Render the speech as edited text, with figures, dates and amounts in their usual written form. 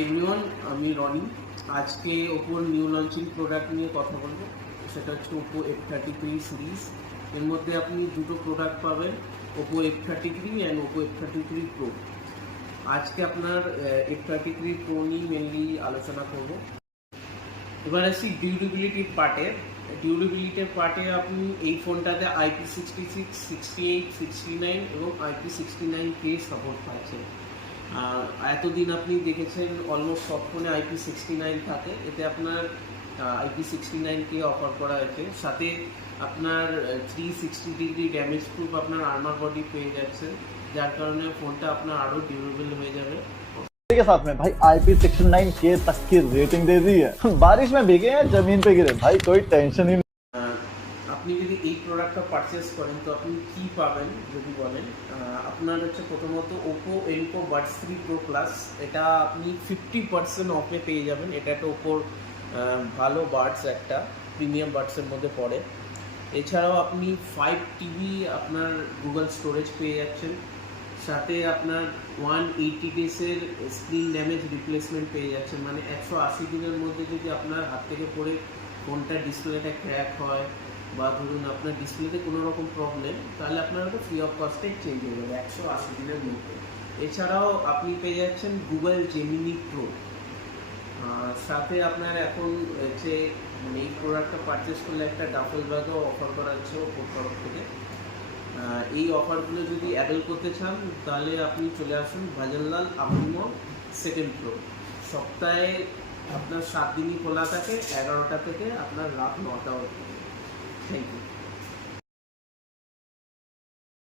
Everyone, আমি রনি। আজকে ওপোর new launching product নিয়ে কথা বলবো। সেটা হচ্ছে ওপো F33 সিরিজ। এর মধ্যে আপনি দুটো প্রোডাক্ট পাবেন, Oppo F33 and Oppo F33 pro. আজকে আপনার F33 প্রো নিয়ে মেনলি আলোচনা করব। এবার আসি ডিউরেবিলিটির পার্টে। ডিউরেবিলিটির পার্টে আপনি এই ফোনটাতে IP66, 68, 69 এবং IP69K সাপোর্ট পাচ্ছে। এতদিন আপনি দেখেছেন অলমোস্ট সব ফোনে IP69 থাকে, এতে আপনার IP69K অফার করা হয়েছে। সাথে আপনার 360 ডিগ্রি ড্যামেজ প্রুফ আপনার আর্মার বডি পেয়ে যাচ্ছে, যার কারণে ফোনটা আপনার আরও ডিউরেবল হয়ে যাবে। के साथ में भाई IP69K तक की रेटिंग दे दी है। बारिश में भीगे हैं, जमीन पे गिरे, भाई कोई टेंशन ही नहीं। আপনি যদি এই প্রোডাক্টটা পারচেস করেন তো আপনি কি পাবেন যদি বলেন, আপনার হচ্ছে প্রথমত Oppo Enco Buds 3 pro plus, এটা আপনি 50% অফে পেয়ে যাবেন। এটা একটা ওপোর ভালো বাডস, একটা প্রিমিয়াম বাডসের মধ্যে পড়ে। এছাড়াও আপনি 5 TB আপনার গুগল স্টোরেজ পেয়ে যাচ্ছেন। সাথে আপনার 180 ডেজের স্ক্রিন ড্যামেজ রিপ্লেসমেন্ট পেয়ে যাচ্ছেন। মানে 180 দিনের মধ্যে যদি আপনার হাত থেকে পড়ে ফোনটা ডিসপ্লেটা ক্র্যাক হয় বা ধরুন আপনার ডিসপ্লেতে কোনো রকম প্রবলেম, তাহলে আপনার ওটা ফ্রি অফ কস্টে চেঞ্জ হয়ে যাবে 180 দিনের মধ্যে। এছাড়াও আপনি পেয়ে যাচ্ছেন গুগল জেমিনি প্রো। সাথে আপনার এখন হচ্ছে মানে এই প্রোডাক্টটা পারচেস করলে একটা ডাবল ব্যাগও অফার করা হচ্ছে ওপোর তরফ থেকে। এই অফারগুলো যদি অ্যাভেল করতে চান তাহলে আপনি চলে আসুন ভাজনলাল আবুল সেকেন্ড ফ্লোর। সপ্তাহে আপনার 7 দিনই খোলা থাকে, 11টা থেকে আপনার রাত 9টা অবধি। Thank you.